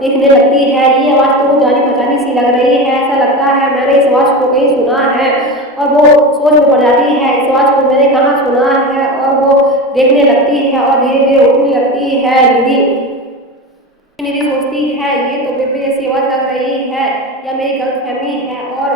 देखने लगती है। ये आवाज़ तो वो जानी पहचानी सी लग रही है, ऐसा लगता है मैंने इस आवाज़ को कहीं सुना है। और वो सोच में पड़ जाती है, इस आवाज़ को मैंने कहाँ सुना है। और वो देखने लगती है और धीरे धीरे उठने लगती है। निधि निधि सोचती है ये तो बेबे जैसी आवाज़ लग रही है या मेरी गलतफहमी है, और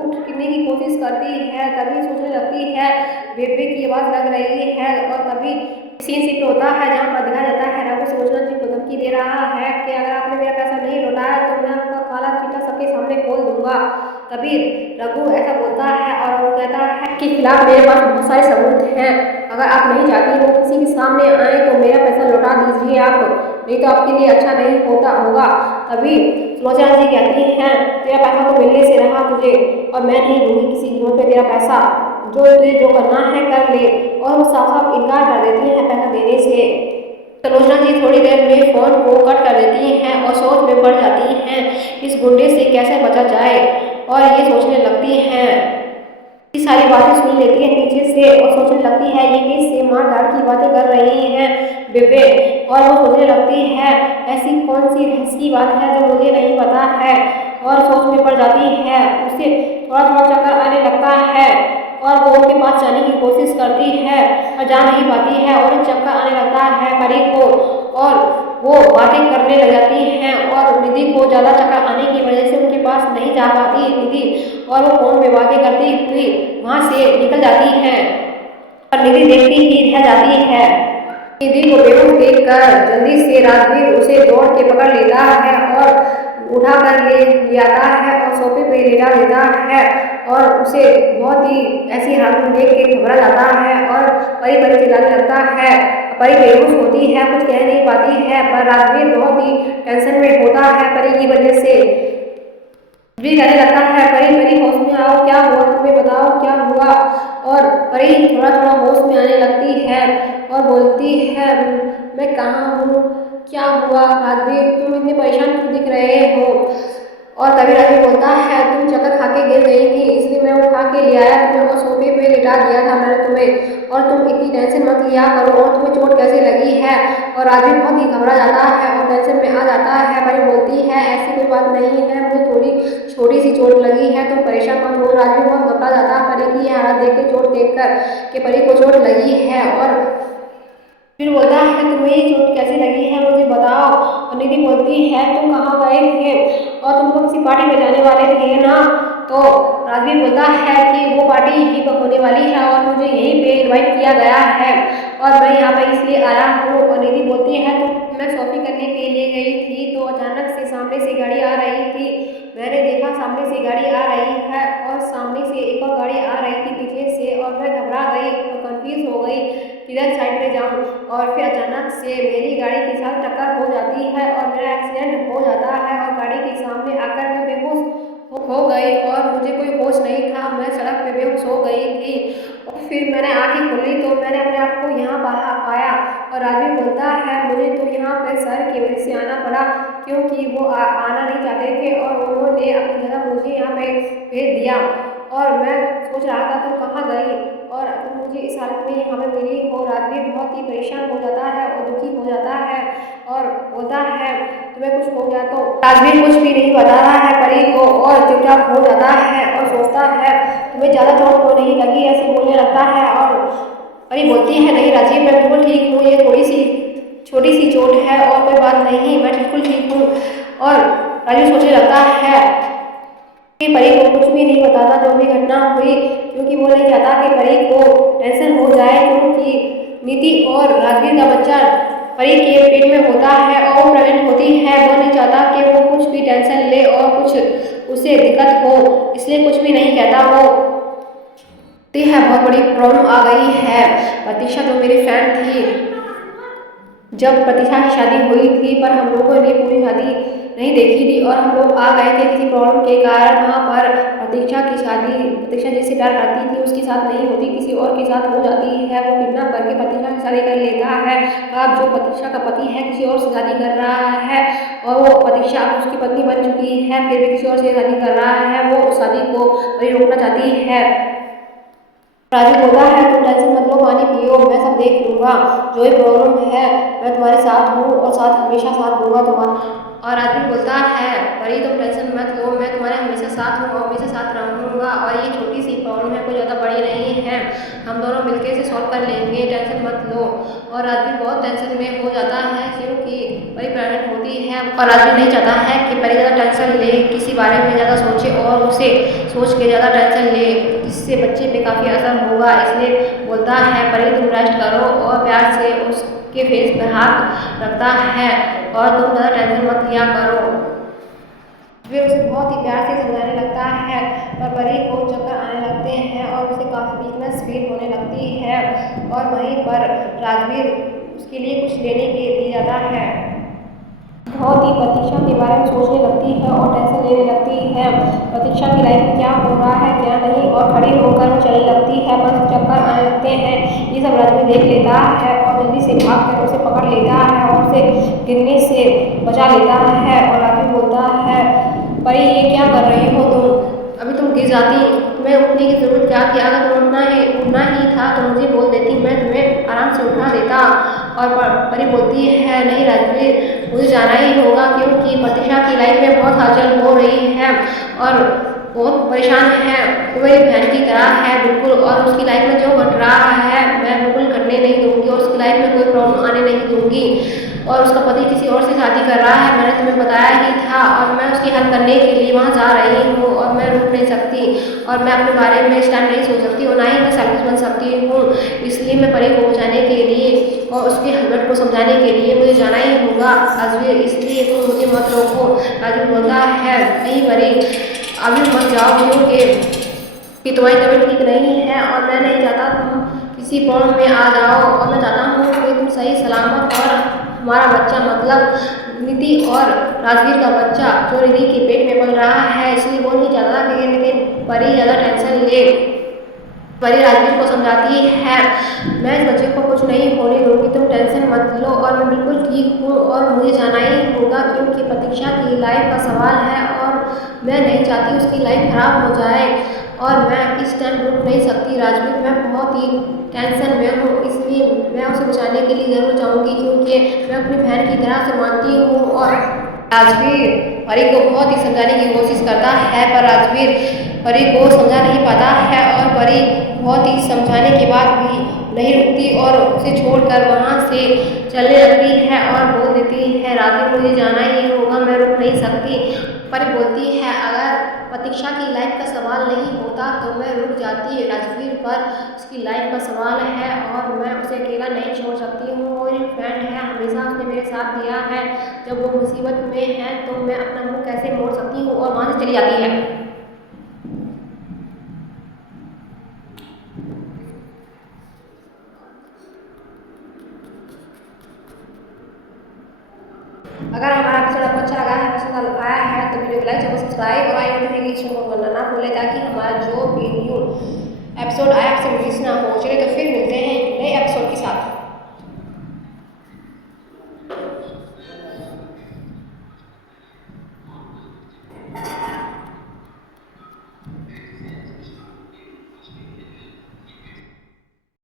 उठने की कोशिश करती है। तभी सोचने लगती है बेबे की आवाज़ लग रही है। और तभी सीन शिफ्ट होता है जहाँ पर दिखाया जाता है रघु सुलोचना जी को धमकी दे रहा है कि अगर आपने मेरा पैसा नहीं लौटाया तो मैं आपका काला चिट्ठा सबके सामने खोल दूंगा। तभी रघु ऐसा बोलता है और वो कहता है कि खिलाफ मेरे पास बहुत सारे सबूत हैं, अगर आप नहीं चाहती वो किसी के सामने आए तो मेरा पैसा लौटा दीजिए आप, नहीं तो आपके लिए अच्छा नहीं होता होगा। तभी सुलोचना जी कहती हैं तेरा पैसा तो मिलने से रहा तुझे, और मैं नहीं दूंगी किसी कीमत पे तेरा पैसा, जो तुझे जो करना है कर ले। और वो साफ साफ इनकार कर देती हैं पैसा देने से। सुलोचना जी थोड़ी देर में फोन को कट कर देती हैं और सोच में पड़ जाती हैं इस गुंडे से कैसे बचा जाए। और ये सोचने लगती हैं, ये सारी बातें सुन लेती है पीछे से और सोचने लगती है ये किससे मार धाड़ की बातें कर रही हैं बेबे। और वो सोचने लगती है ऐसी कौन सी रहस्य की बात है जो मुझे नहीं पता है। और सोच में पड़ जाती है, उसे थोड़ा थोड़ा चक्कर आने लगता है और वो उनके पास जाने की कोशिश करती है और जा नहीं पाती है और चक्कर आने लगता है परी को। और वो बातें करने लग जाती हैं और निधि को ज़्यादा चक्कर आने की वजह से उनके पास नहीं जा पाती निधि, और वो फोन में बातें करती हुई वहाँ से निकल जाती हैं। और निधि देखती ही रह जाती है। निधि को बेहोश देखकर जल्दी से राजवीर उसे दौड़ के पकड़ लेता है और उठा कर ले आता है और सोफे पे लेटा देता है। और उसे बहुत ही ऐसी हालत में देख के घबरा जाता है और परी परी चिल्लाने लगता है। परी बेहोश होती है, कुछ कह नहीं पाती है, पर राजवीर बहुत ही टेंशन में होता है परी की वजह से। भी कहने लगता है परी परी होश में आओ, क्या हुआ तुम्हें बताओ क्या हुआ। और परी थोड़ा थोड़ा होश में आने लगती है और बोलती है मैं कहाँ हूँ, क्या हुआ राजवीर, तुम इतने परेशान क्यों दिख रहे हो। और तभी राजवीर बोलता है तुम चक्कर खा के गिर गई थी इसलिए मैं उठा के ले आया तुम्हें और सोफे पे लिटा दिया था मैंने तुम्हें, और तुम इतनी टेंशन मत लिया करो, और तुम्हें चोट कैसे लगी है। और राजवीर बहुत ही घबरा जाता है और टेंशन में आ जाता है। परी बोलती है ऐसी कोई बात नहीं है, मुझे थोड़ी छोटी सी चोट लगी है, तुम परेशान मत हो। राजवीर बहुत घबरा जाता है परी की हालत देख के, चोट देख कर कि परी को चोट लगी है। और फिर बोलता है तुम्हें ये चोट कैसे लगी है मुझे बताओ। और निधि बोलती है तुम कहाँ गए थे और तुम तो किसी पार्टी में जाने वाले थे ना। तो राजवीर बोलता है कि वो पार्टी यहीं पर होने वाली है और मुझे यहीं पे इनवाइट किया गया है और मैं यहाँ पर इसलिए आया हूँ। और निधि बोलती है तो मैं शॉपिंग करने के लिए गई थी तो अचानक से सामने से गाड़ी आ रही थी, मैंने देखा सामने से गाड़ी आ रही है और सामने से एक और गाड़ी आ रही थी पीछे से, और मैं घबरा गई और कंफ्यूज हो गई किधर साइड में जाऊँ। और फिर अचानक से मेरी गाड़ी के साथ टक्कर हो जाती है और मेरा एक्सीडेंट हो जाता है और गाड़ी के सामने आकर मैं बेहोश हो गई और मुझे कोई होश नहीं था, मैं सड़क पे बेहोश हो गई थी। और फिर मैंने आंखें खोली तो मैंने अपने आप को यहाँ पाया। और राजवीर बोलता है मुझे तो यहाँ पे सर की वजह से आना पड़ा क्योंकि वो आना नहीं चाहते थे और उन्होंने अपनी जगह मुझे यहाँ पे भेज दिया। और मैं सोच रहा था तुम कहाँ गई और तुम मुझे इस हालत में यहाँ पे मिली हो। राजवीर बहुत ही परेशान हो जाता है और दुखी हो जाता है और बोलता है तुम्हें कुछ हो गया तो। राजवीर कुछ भी नहीं बता रहा है परी को और चुपचाप हो जाता है और सोचता है तुम्हें ज़्यादा चोट तो नहीं लगी, ऐसे बोलने लगता है। और परी बोलती है नहीं राजीव मैं बिल्कुल ठीक हूँ, ये थोड़ी सी छोटी सी चोट है और कोई बात नहीं, मैं बिल्कुल ठीक हूँ। और राजीव सोचने लगता है कि परी को कुछ भी नहीं बताता जो भी घटना हुई, क्योंकि वो नहीं चाहता कि परी को टेंशन हो जाए, क्योंकि निधि और राजवीर का बच्चा परी के पेट में होता है और वो प्रेग्नेंट होती है। वो नहीं चाहता कि वो कुछ भी टेंशन ले और कुछ उसे दिक्कत हो, इसलिए कुछ भी नहीं कहता। वो है बहुत बड़ी प्रॉब्लम आ गई है। प्रतीक्षा जो मेरी फ्रेंड थी, जब प्रतीक्षा की शादी हुई थी पर हम लोगों ने पूरी शादी नहीं देखी थी और हम लोग आ गए थे किसी प्रॉब्लम के कारण वहाँ पर। प्रतीक्षा की शादी प्रतीक्षा जिससे प्यार करती थी उसके साथ नहीं होती, किसी और के साथ हो जाती है। वो किडनैप करके प्रतीक्षा की शादी कर लेता है। अब जो प्रतीक्षा का पति है किसी और से शादी कर रहा है और वो प्रतीक्षा अब उसकी पत्नी बन चुकी है, फिर भी किसी और से शादी कर रहा है। वो उस शादी को वही रोकना चाहती है। राजू बोलता है तुम टेंशन मत लो, पानी पियो, मैं सब देख लूँगा, जो भी प्रॉब्लम है मैं तुम्हारे साथ हूँ और साथ हमेशा साथ दूंगा तुम्हारा। और राजवीर बोलता है परी तुम टेंशन मत लो, मैं तुम्हारे हमेशा साथ हूँ और हमेशा साथ रहूँगा और ये छोटी सी प्रॉब्लम है, कोई ज़्यादा बड़ी नहीं है, हम दोनों मिलकर इसे सॉल्व कर लेंगे, टेंशन मत लो। और राजवीर बहुत टेंशन में हो जाता है क्योंकि परी प्रेग्नेंट होती है और राजवीर नहीं चाहता है कि परी ज़्यादा टेंशन ले, किसी बारे में ज़्यादा सोचे और उसे सोच के ज़्यादा टेंशन ले, इससे बच्चे पे काफ़ी असर होगा। इसलिए बोलता है परी तुम रेस्ट करो और प्यार से उसके फेस पर हाथ रखता है और तुम ज़्यादा टेंशन मत लिया करो। वे उसे बहुत ही प्यार से समझाने लगता है पर परी को चक्कर आने लगते हैं और उसे काफ़ी वीकनेस फील होने लगती है और वहीं पर राजवीर उसके लिए कुछ लेने के लिए जाता है। बहुत ही प्रतीक्षा के बारे में सोचने लगती है और टेंशन लेने लगती है, प्रतीक्षा की लाइफ में क्या हो रहा है क्या नहीं, और खड़ी होकर वो चलने लगती है पर चक्कर आने लगते हैं। ये सब राजवीर देख लेता है और जल्दी से भाग कर उसे पकड़ लेता है और उसे गिरने से बचा लेता है। और राजवीर बोलता है परी ये क्या कर रही हो तुम, अभी तुम गिर जाती, तुम्हें उठने की ज़रूरत क्या थी, अगर तुम्हें उठना ही था तो मुझे बोल देती, मैं तुम्हें आराम से उठा देता। और परी बोलती है नहीं राजवीर मुझे जाना ही होगा क्योंकि प्रतीक्षा की लाइफ में बहुत हलचल हो रही है और बहुत परेशान है, वो मेरी बहन की तरह है बिल्कुल, और उसकी लाइफ में जो घट रहा है मैं बिल्कुल घटने नहीं दूंगी और उसकी लाइफ में कोई प्रॉब्लम आने नहीं दूंगी। और उसका पति किसी और से शादी कर रहा है, मैंने तुम्हें बताया ही था, और मैं उसकी हेल्प करने के लिए वहाँ जा रही हूँ और मैं रुक नहीं सकती और मैं अपने बारे में इस टाइम नहीं सोच सकती और ना ही मैं सेल्फिश बन सकती हूँ, इसलिए मैं परी को बचाने के लिए और उसके हस्बैंड को समझाने के लिए मुझे जाना ही होगा राजवीर, इसलिए तुम मुझे मत रोको। राजवीर बोलता है नहीं परी अभी मत जाओ क्योंकि तुम्हारी तबीयत ठीक नहीं है और मैं नहीं चाहता तुम किसी प्रॉब्लम में आ जाओ, और मैं चाहता हूँ कि तुम सही सलामत और हमारा बच्चा मतलब निधि और राजवीर का बच्चा जो निधि के पेट में पल रहा है, इसलिए वो नहीं चाहता कि परी ज़्यादा टेंशन ले। परी राजवीर को समझाती है मैं इस बच्चे को कुछ नहीं होने दूंगी, तुम टेंशन मत लो और मैं बिल्कुल ठीक हूँ और मुझे जाना ही होगा क्योंकि प्रतीक्षा की लाइफ का सवाल है और मैं नहीं चाहती उसकी लाइफ खराब हो जाए और मैं इस टाइम रुक नहीं सकती राजवीर, मैं बहुत ही टेंशन में हूँ, इसलिए मैं उसे बचाने के लिए ज़रूर चाहूँगी क्योंकि मैं अपनी बहन की तरह से मानती हूँ। और राजवीर परी को बहुत ही समझाने की कोशिश करता है पर राजवीर परी को समझा नहीं पाता है और परी बहुत ही समझाने के बाद भी नहीं रुकती और उसे छोड़कर वहाँ से चलने लगती है और बोल देती है राजवीर मुझे जाना ही होगा, मैं रुक नहीं सकती। परी बोलती है अगर प्रतीक्षा की लाइफ का सवाल नहीं होता तो मैं रुक जाती राजवीर, पर उसकी लाइफ का सवाल है और मैं उसे अकेला नहीं छोड़ सकती हूँ, वो मेरी फ्रेंड है, हमेशा उसने मेरे साथ दिया है, जब वो मुसीबत में है तो मैं अपना मुँह कैसे मोड़ सकती हूँ, और वहाँ से चली जाती है। अगर हमारा एपिसोड आपको अच्छा लगा है, पसंद आया है तो वीडियो को लाइक और सब्सक्राइब और आई नोटिफिकेशन को करना ना भूलें ताकि हमारा जो भी न्यू एपिसोड आया आपसे मिस ना हो। चलिए तो फिर मिलते हैं एक नए एपिसोड के साथ।